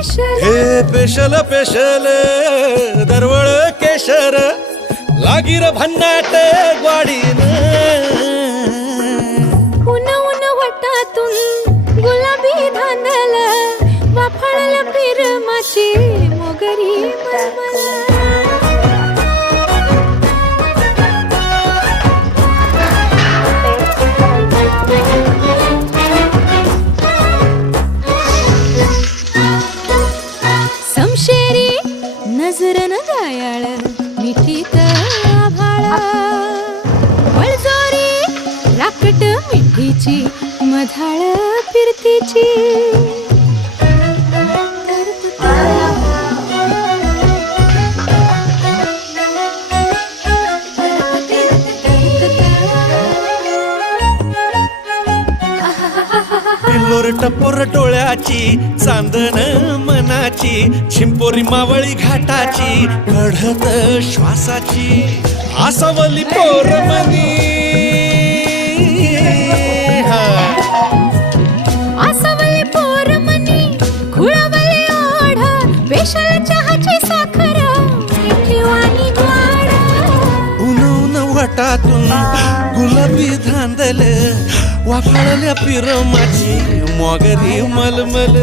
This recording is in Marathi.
हे पेशल पेशल दरवळ केशर लागीर भन्नाट ग्वाडीन उन उन वटातून गुलाबी धांदल वाफाळल पिरमाची मोगरी मलमल समशेरी नजरन गायाळ मिठीत आभाळा वळजोरी राकट मिठीची मधाळ फिरतीची पिल्लोर टपोर डोळ्याची चांदन मनाची छिंपोरी मावळी घाटाची कढत श्वासाची आसावली पोरमनी आसावली पोरमनी खुळवली ओढ पेशल चहाची साखर मिठीवाणी गोड उन उन वटातून गुलाबी धांदल वाफाळल्या पिरमाची मोगरी मलमल